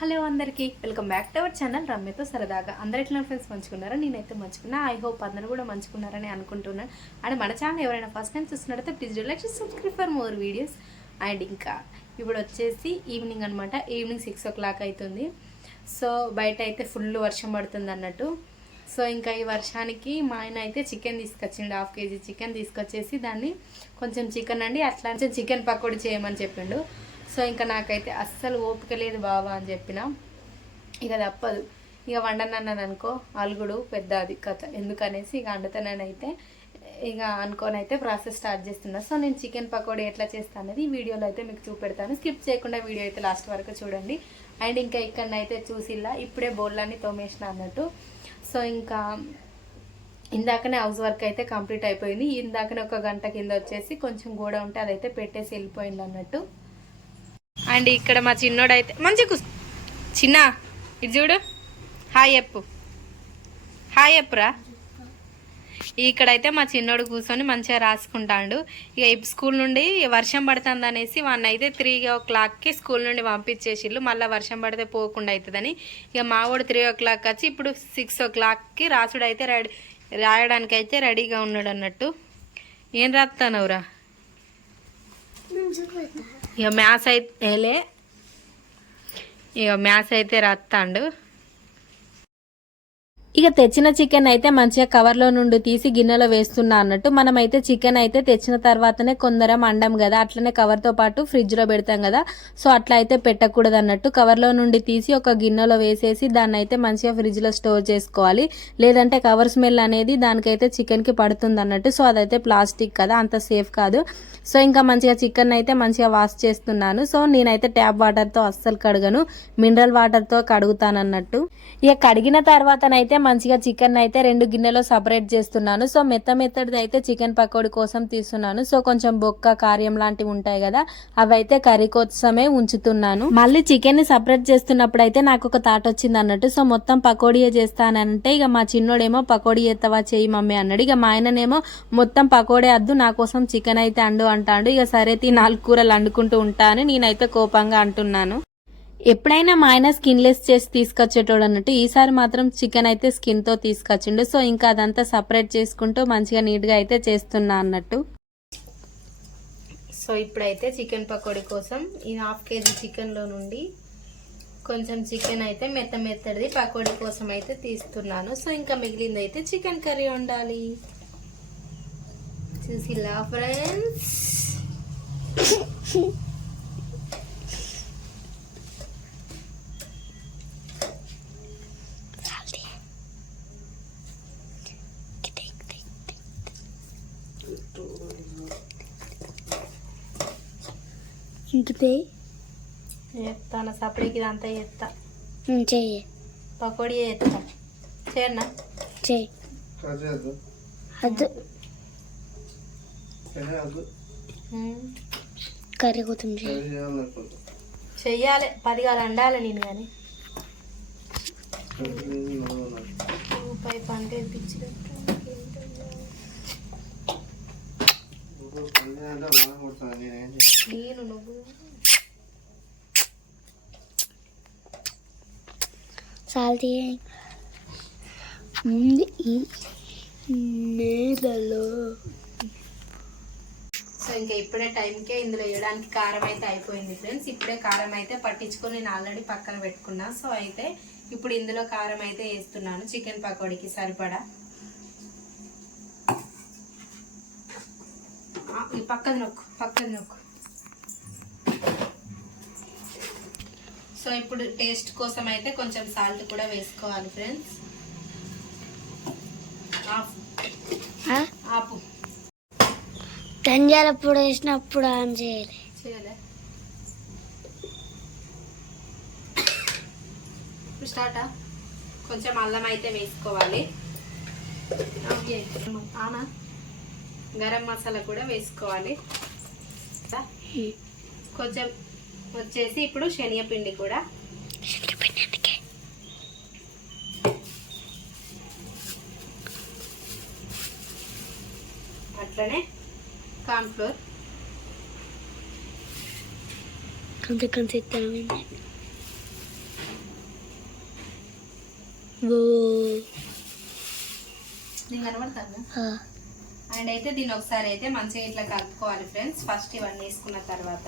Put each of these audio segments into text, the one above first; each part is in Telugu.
హలో అందరికీ welcome back to our channel. రమ్యతో సరదాగా అందరు ఎట్లా ఫ్రెండ్స్ మంచుకున్నారా నేనైతే మంచుకున్నా ఐ హోప్ అందరూ కూడా మంచుకున్నారని అనుకుంటున్నాను అండ్ మన ఛానల్ ఎవరైనా ఫస్ట్ టైం చూస్తున్నట్టయితే please do like subscribe for more videos and ఇంకా ఇప్పుడు వచ్చేసి ఈవినింగ్ అనమాట ఈవినింగ్ సిక్స్ ఓ క్లాక్ అవుతుంది సో బయట అయితే ఫుల్ వర్షం పడుతుంది అన్నట్టు. సో ఇంకా ఈ వర్షానికి మా ఆయన అయితే చికెన్ తీసుకొచ్చిండు. హాఫ్ కేజీ చికెన్ తీసుకొచ్చేసి దాన్ని కొంచెం చికెన్ అండి. అట్లా చికెన్ పకోడీ చేయమని చెప్పిండు. సో ఇంకా నాకైతే అస్సలు ఓపిక లేదు బావా అని చెప్పిన. ఇక తప్పదు. ఇక వండనన్నాను అనుకో అలుగుడు పెద్ద అది కథ. ఎందుకనేసి ఇక వండుతానైతే ఇక అనుకొని అయితే ప్రాసెస్ స్టార్ట్ చేస్తున్నా. సో నేను చికెన్ పకోడీ ఎట్లా చేస్తాను అనేది ఈ వీడియోలో అయితే మీకు చూపెడతాను. స్కిప్ చేయకుండా వీడియో అయితే లాస్ట్ వరకు చూడండి. అండ్ ఇంకా ఇక్కడనైతే చూసిల్లా ఇప్పుడే బోళ్ళని తోమేసిన అన్నట్టు. సో ఇంకా ఇందాకనే హౌస్ వర్క్ అయితే కంప్లీట్ అయిపోయింది. ఇందాకనే ఒక గంట కింద వచ్చేసి కొంచెం గోడ ఉంటే అదైతే పెట్టేసి వెళ్ళిపోయింది అన్నట్టు. అండ్ ఇక్కడ మా చిన్నోడు అయితే మంచి చిన్న ఇది చూడు. హాయ్ ఎప్పు హాయ్ చెప్పురా. ఇక్కడైతే మా చిన్నోడు కూర్చొని మంచిగా రాసుకుంటాడు. ఇక స్కూల్ నుండి వర్షం పడుతుంది అనేసి వాడిని అయితే త్రీ ఓ క్లాక్కి స్కూల్ నుండి పంపించేసిళ్ళు. మళ్ళీ వర్షం పడితే పోకుండా అవుతుందని ఇక మావాడు త్రీ ఓ క్లాక్ వచ్చి ఇప్పుడు సిక్స్ ఓ క్లాక్కి రాసుడు అయితే రెడీ రాయడానికి అయితే రెడీగా ఉన్నాడు అన్నట్టు ఏం రాస్తానవురా ఇక మ్యాథ్స్ అయితే ఏలే. ఇక మ్యాథ్స్ అయితే రాస్తాడు ఇక తెచ్చిన చికెన్ అయితే మంచిగా కవర్లో నుండి తీసి గిన్నెలో వేస్తున్నా అన్నట్టు. మనమైతే చికెన్ అయితే తెచ్చిన తర్వాతనే కొందరం అండం కదా అట్లనే కవర్తో పాటు ఫ్రిడ్జ్లో పెడతాం కదా. సో అట్లా అయితే పెట్టకూడదు అన్నట్టు. కవర్లో నుండి తీసి ఒక గిన్నెలో వేసేసి దాన్ని అయితే మంచిగా ఫ్రిడ్జ్లో స్టోర్ చేసుకోవాలి. లేదంటే కవర్ స్మెల్ అనేది దానికైతే చికెన్కి పడుతుంది అన్నట్టు. సో అదైతే ప్లాస్టిక్ కదా అంత సేఫ్ కాదు. సో ఇంకా మంచిగా చికెన్ అయితే మంచిగా వాష్ చేస్తున్నాను. సో నేనైతే ట్యాప్ వాటర్తో అస్సలు కడగను. మినరల్ వాటర్తో కడుగుతాను అన్నట్టు. ఇక కడిగిన తర్వాతనైతే మంచిగా చికెన్ అయితే రెండు గిన్నెలో సపరేట్ చేస్తున్నాను. సో మెత్త మెత్తడిది అయితే చికెన్ పకోడీ కోసం తీస్తున్నాను. సో కొంచెం బొక్క కార్యం లాంటివి ఉంటాయి కదా అవి అయితే కర్రీ కోసమే ఉంచుతున్నాను. మళ్ళీ చికెన్ని సపరేట్ చేస్తున్నప్పుడు అయితే నాకు ఒక థాట్ వచ్చింది అన్నట్టు సో మొత్తం పకోడీయే చేస్తానంటే ఇక మా చిన్నోడేమో పకోడీ ఎత్తవా చేయి మమ్మీ అన్నాడు. ఇక మా ఆయననేమో మొత్తం పకోడే అద్దు నా కోసం చికెన్ అయితే అండు అంటాడు. ఇక సరే తీ నాలుగు కూరలు అండుకుంటూ ఉంటాను. అని నేనైతే కోపంగా అంటున్నాను. ఎప్పుడైనా మా ఆయన స్కిన్లెస్ చేసి తీసుకొచ్చేటోడు అన్నట్టు ఈసారి మాత్రం చికెన్ అయితే స్కిన్తో తీసుకొచ్చిండు. సో ఇంకా అదంతా సపరేట్ చేసుకుంటూ మంచిగా నీట్గా అయితే చేస్తున్నా అన్నట్టు. సో ఇప్పుడైతే చికెన్ పకోడీ కోసం ఈ హాఫ్ కేజీ చికెన్లో నుండి కొంచెం చికెన్ అయితే మెత్త మెత్తడిది పకోడీ కోసం అయితే తీస్తున్నాను. సో ఇంకా మిగిలింది అయితే చికెన్ కర్రీ ఉండాలి చూసి ఫ్రెండ్స్ ఇంటిపై చెప్తాను సపరేట్కి ఇదంతా చేస్తా చెయ్యి. పకోడీ చేస్తా. చేయన్నా చెయ్యి. అద్దు కర్రీ చేయాలనుకుంటా చెయ్యాలి పది కాదు అండాలి నేను కానీ. రూపాయి పంట నేను నువ్వు సాల్తీ ముందు ఈ సో ఇంకా ఇప్పుడే టైంకే ఇందులో వేయడానికి కారం అయితే అయిపోయింది ఫ్రెండ్స్ ఇప్పుడే కారం అయితే పట్టించుకొని నేను ఆల్రెడీ పక్కన పెట్టుకున్నా. సో అయితే ఇప్పుడు ఇందులో కారం అయితే వేస్తున్నాను. చికెన్ పకోడీకి సరిపడా. ఈ పక్కది నొక్కు పక్కది నొక్కు. సో ఇప్పుడు టేస్ట్ కోసం అయితే కొంచెం సాల్ట్ కూడా వేసుకోవాలి ఫ్రెండ్స్ ఆపు. ధనియాల పొడి వేసినప్పుడు ఆన్ చేయాలి. చేయలే. ఇప్పుడు స్టార్టా కొంచెం అల్లం అయితే వేసుకోవాలి. ఓకే. ఆనా? గరం మసాలా కూడా వేసుకోవాలి. కొంచెం వచ్చేసి ఇప్పుడు శనగపిండి కూడా. అట్లనే కార్న్ఫ్లోర్ కొంచెం కొంచెం నీకు కనబడతాను ఆ, అండ్ అయితే దీన్ని ఒకసారి అయితే మంచిగా ఇట్లా కలుపుకోవాలి ఫ్రెండ్స్ ఫస్ట్ ఇవన్నీ వేసుకున్న తర్వాత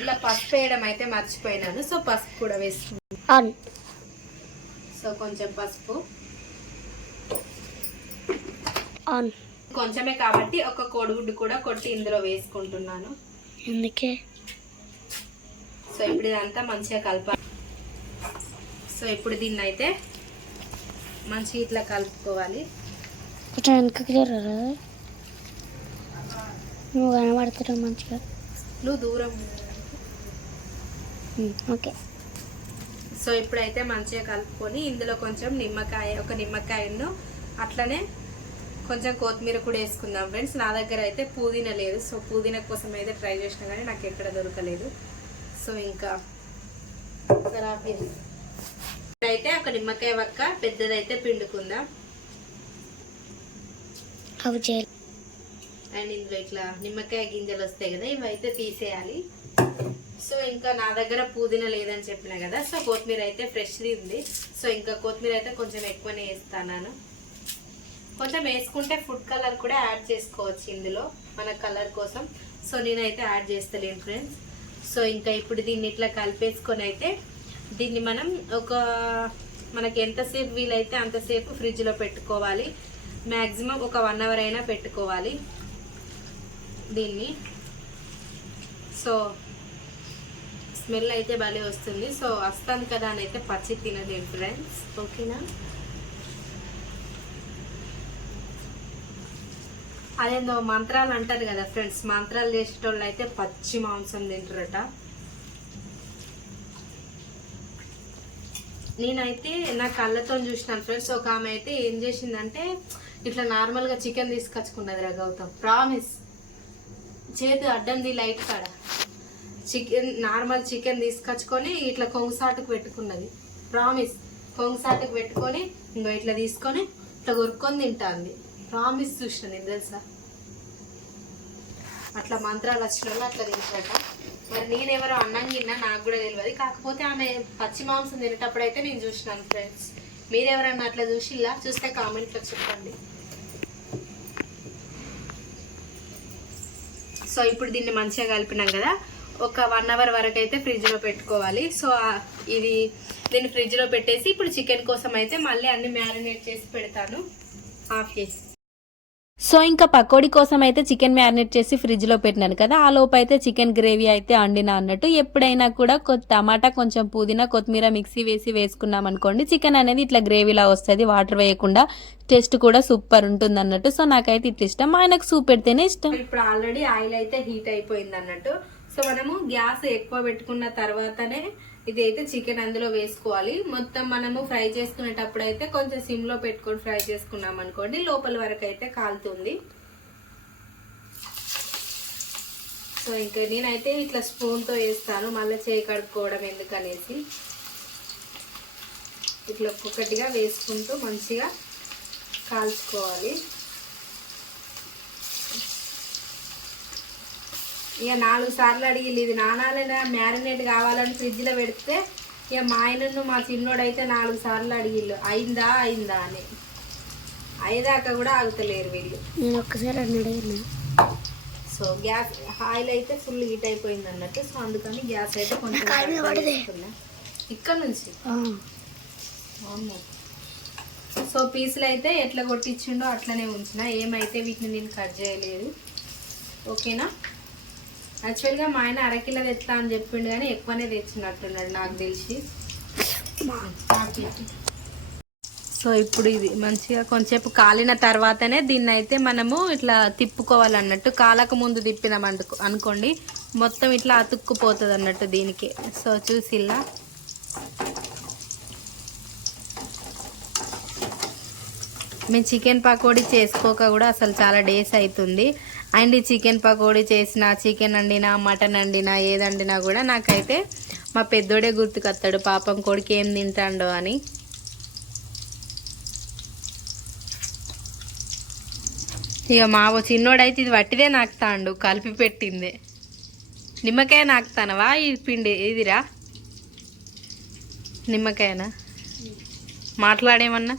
ఇలా పసుపు వేయడం అయితే మర్చిపోయినాను. సో పసుపు కూడా వేసుకున్నాను. సో కొంచెం పసుపు. కొంచెమే కాబట్టి ఒక కోడిగుడ్డు కూడా కొట్టి ఇందులో వేసుకుంటున్నాను. ఎందుకే? సో ఇప్పుడు ఇదంతా మంచిగా కలపాలి. సో ఇప్పుడు దీన్ని అయితే మంచిగా ఇట్లా కలుపుకోవాలి. కొంచెం నువ్వు కనబడుతున్నావు మంచిగా. నువ్వు దూరం ఓకే. సో ఇప్పుడైతే మంచిగా కలుపుకొని ఇందులో కొంచెం నిమ్మకాయ ఒక నిమ్మకాయను అట్లనే కొంచెం కొత్తిమీర కూడా వేసుకుందాం ఫ్రెండ్స్. నా దగ్గర అయితే పుదీనా లేదు. సో పుదీనా కోసం అయితే ట్రై చేసినా కానీ నాకు ఎక్కడ దొరకలేదు. సో ఇంకా అయితే ఒక నిమ్మకాయ వక్క పెద్దదైతే పిండుకుందాం. అవి చేయాలి. అండ్ ఇందులో ఇట్లా నిమ్మకాయ గింజలు వస్తాయి కదా ఇవి అయితే తీసేయాలి. సో ఇంకా నా దగ్గర పుదీనా లేదని చెప్పిన కదా సో కొత్తిమీర అయితే ఫ్రెష్ది ఉంది. సో ఇంకా కొత్తిమీర అయితే కొంచెం ఎక్కువనే వేస్తాను కొంచెం వేసుకుంటే ఫుడ్ కలర్ కూడా యాడ్ చేసుకోవచ్చు ఇందులో మన కలర్ కోసం. సో నేనైతే యాడ్ చేస్తలేను ఫ్రెండ్స్. సో ఇంకా ఇప్పుడు దీన్ని ఇట్లా కలిపేసుకొని అయితే దీన్ని మనం ఒక మనకి ఎంతసేపు వీలైతే అంతసేపు ఫ్రిడ్జ్లో పెట్టుకోవాలి. మ్యాక్సిమం ఒక వన్ అవర్ అయినా పెట్టుకోవాలి దీన్ని. సో స్మెల్ అయితే భలే వస్తుంది. సో వస్తాను కదా అని అయితే పచ్చి తినలేదు ఫ్రెండ్స్ ఓకేనా? అదేందో మంత్రాలు అంటారు కదా ఫ్రెండ్స్ మంత్రాలు చేసేటోళ్ళు అయితే పచ్చి మాంసం తింటారట. నేనైతే నా కళ్ళతో చూసినాను ఫ్రెండ్స్ ఒక ఆమె అయితే ఏం చేసిందంటే ఇట్లా నార్మల్గా చికెన్ తీసుకొచ్చుకున్నది రా గౌతమ్. ప్రామిస్ చేతి అడ్డంది లైట్ కాడ. చికెన్ నార్మల్ చికెన్ తీసుకొచ్చుకొని ఇట్లా కొంగసాటుకు పెట్టుకున్నది. ప్రామిస్ కొంగసాటుకు పెట్టుకొని ఇంకో ఇట్లా తీసుకొని ఇట్లా కొరుక్కొని తింటాంది. ప్రామిస్ చూసిన నేను తెలుసా? అట్లా మంత్రాలు వచ్చిన వాళ్ళు అట్లా తింటాట మరి నేనెవరో అన్నం తిన్నా నాకు కూడా తెలియదు కాకపోతే ఆమె పచ్చి మాంసం తినేటప్పుడు అయితే నేను చూసినాను ఫ్రెండ్స్ మీరెవరన్నా అట్లా చూసిల్లా? చూస్తే కామెంట్లో చెప్పండి. సో ఇప్పుడు దీన్ని మంచిగా కలిపినాం కదా. ఒక వన్ అవర్ వరకు అయితే ఫ్రిడ్జ్లో పెట్టుకోవాలి. సో ఇది దీన్ని ఫ్రిడ్జ్లో పెట్టేసి ఇప్పుడు చికెన్ కోసం అయితే మళ్ళీ అన్ని మ్యారినేట్ చేసి పెడతాను. ఆఫ్ చేసి సో ఇంకా పకోడీ కోసం అయితే చికెన్ మ్యారినేట్ చేసి ఫ్రిడ్జ్లో పెట్టినాను కదా ఆ లోపు అయితే చికెన్ గ్రేవీ అయితే వండినా అన్నట్టు. ఎప్పుడైనా కూడా టమాటా కొంచెం పుదీనా కొత్తిమీర మిక్సీ వేసి వేసుకున్నాం అనుకోండి చికెన్ అనేది ఇట్లా గ్రేవీలా వస్తుంది వాటర్ వేయకుండా టేస్ట్ కూడా సూపర్ ఉంటుంది అన్నట్టు. సో నాకైతే ఇట్లా ఇష్టం. మా ఆయనకు సూప్ పెడితేనే ఇష్టం. ఇప్పుడు ఆల్రెడీ ఆయిల్ అయితే హీట్ అయిపోయింది అన్నట్టు. సో మనము గ్యాస్ ఎక్కువ పెట్టుకున్న తర్వాతనే ఇది అయితే చికెన్ అందులో వేసుకోవాలి. మొత్తం మనము ఫ్రై చేసుకునేటప్పుడు అయితే కొంచెం సిమ్లో పెట్టుకొని ఫ్రై చేసుకున్నాం అనుకోండి లోపల వరకు అయితే కాలుతుంది. సో ఇంకా నేనైతే ఇట్లా స్పూన్తో వేస్తాను మళ్ళీ చేయి కడుక్కోవడం ఎందుకనేసి. ఇట్లా ఒక్కొక్కటిగా వేసుకుంటూ మంచిగా కాల్చుకోవాలి. ఇక నాలుగు సార్లు అడిగిల్లు ఇది నానాలైనా మ్యారినేట్ కావాలని ఫ్రిడ్జ్లో పెడితే ఇక మా ఆయనను మా చిన్నోడైతే నాలుగు సార్లు అడిగిల్లు అయిందా అయిందా అని. అయ్యేదాకా కూడా ఆగుతలేరు వీళ్ళు. నేను ఒక్కసారి అడిగిన. సో గ్యాస్ ఆయిల్ అయితే ఫుల్ హీట్ అయిపోయింది అన్నట్టు సో అందుకని గ్యాస్ అయితే కొంచెం. ఇక్కడ నుంచి. సో పీసులు అయితే ఎట్లా కొట్టించిండో అట్లనే ఉంచిన ఏమైతే వీటిని నేను కట్ చేయలేదు. ఓకేనా? యాక్చువల్గా మా ఆయన అరకిలో తెస్తా అని చెప్పిండు కానీ ఎక్కువనే తెచ్చినట్టున్నాడు నాకు తెలిసి. సో ఇప్పుడు ఇది మంచిగా కొంచెంసేపు కాలిన తర్వాతనే దీన్ని అయితే మనము ఇట్లా తిప్పుకోవాలన్నట్టు కాలక ముందు తిప్పినాం అనుకో అనుకోండి. మొత్తం ఇట్లా అతుక్కుపోతుంది అన్నట్టు దీనికి. సో చూసిల్లా? మేము చికెన్ పకోడీ చేసుకోక కూడా అసలు చాలా డేస్ అవుతుంది అండ్ ఈ చికెన్ పకోడీ చేసిన చికెన్ వండినా మటన్ వండినా ఏది వండినా కూడా నాకైతే మా పెద్దోడే గుర్తుకొస్తాడు పాపం కొడుకు ఏం తింటాడో అని. ఇక మా చిన్నోడైతే ఇది వట్టిదే నాకుతాండు కలిపి పెట్టిందే. నిమ్మకాయ నాకుతానవా? ఈ పిండి ఇదిరా. నిమ్మకాయనా? మాట్లాడేమన్నా?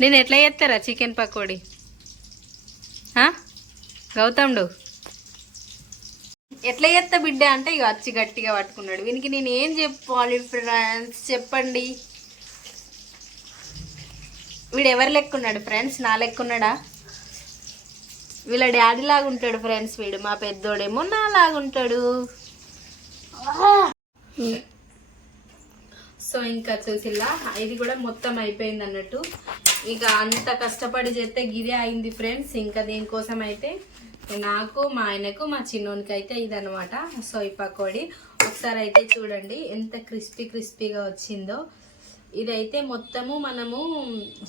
నేను ఎట్లా చేస్తారా చికెన్ పకోడీ? గౌతమ్డు. ఎట్లా చేస్తా బిడ్డ అంటే ఇక అచ్చి గట్టిగా పట్టుకున్నాడు. వీనికి నేను ఏం చెప్పాలి ఫ్రెండ్స్? చెప్పండి. వీడు ఎవరు లెక్కున్నాడు ఫ్రెండ్స్? నా లెక్కున్నాడా? వీళ్ళ డాడీ లాగా ఉంటాడు ఫ్రెండ్స్ వీడు. మా పెద్దోడేమో నా లాగుంటాడు సో ఇంకా చూసిల్లా? ఇది కూడా మొత్తం అయిపోయింది అన్నట్టు. ఇక అంత కష్టపడి చేస్తే గిదే అయింది ఫ్రెండ్స్. ఇంకా దీనికోసం అయితే నాకు మా ఆయనకు మా చిన్నోనికి అయితే ఇదనమాట అనమాట ఈ పకోడీ. ఒకసారి అయితే చూడండి ఎంత క్రిస్పీ క్రిస్పీగా వచ్చిందో. ఇదైతే మొత్తము మనము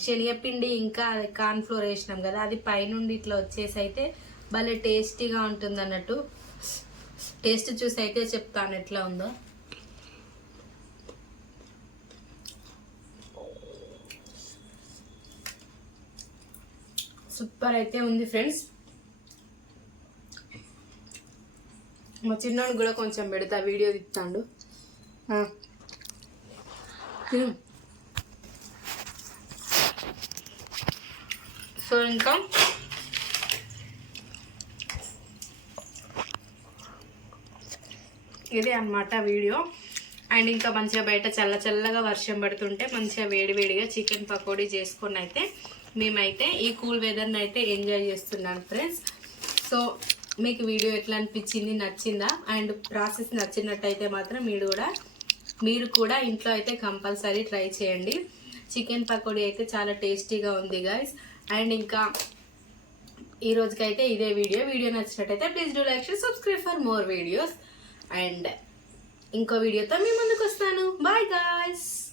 శనగపిండి ఇంకా కార్న్ఫ్లోర్ వేసినాం కదా అది పైనుండి ఇట్లా వచ్చేసి అయితే భలే టేస్టీగా ఉంటుంది అన్నట్టు టేస్ట్ చూసి అయితే చెప్తాను ఎట్లా ఉందో. సూపర్ అయితే ఉంది ఫ్రెండ్స్. మా చిన్నోడు కూడా కొంచెం పెడతా వీడియో తిప్తాడు తిను. సో ఇంకా? ఇది అన్నమాట వీడియో. అండ్ ఇంకా మంచిగా బయట చల్ల చల్లగా వర్షం పడుతుంటే మంచిగా వేడివేడిగా చికెన్ పకోడీ చేసుకొని అయితే మేమైతే ఈ కూల్ వెదర్ని అయితే ఎంజాయ్ చేస్తున్నాను ఫ్రెండ్స్ సో మీకు వీడియో ఎట్లా అనిపించింది నచ్చిందా? అండ్ ప్రాసెస్ నచ్చినట్టయితే మాత్రం మీరు కూడా మీరు కూడా ఇంట్లో అయితే కంపల్సరీ ట్రై చేయండి. చికెన్ పకోడీ అయితే చాలా టేస్టీగా ఉంది గాయస్ అండ్ ఇంకా ఈ రోజుకైతే ఇదే వీడియో. వీడియో నచ్చినట్టయితే please do like subscribe for more videos and ఇంకో వీడియోతో మీ ముందుకు వస్తాను బాయ్ గాయస్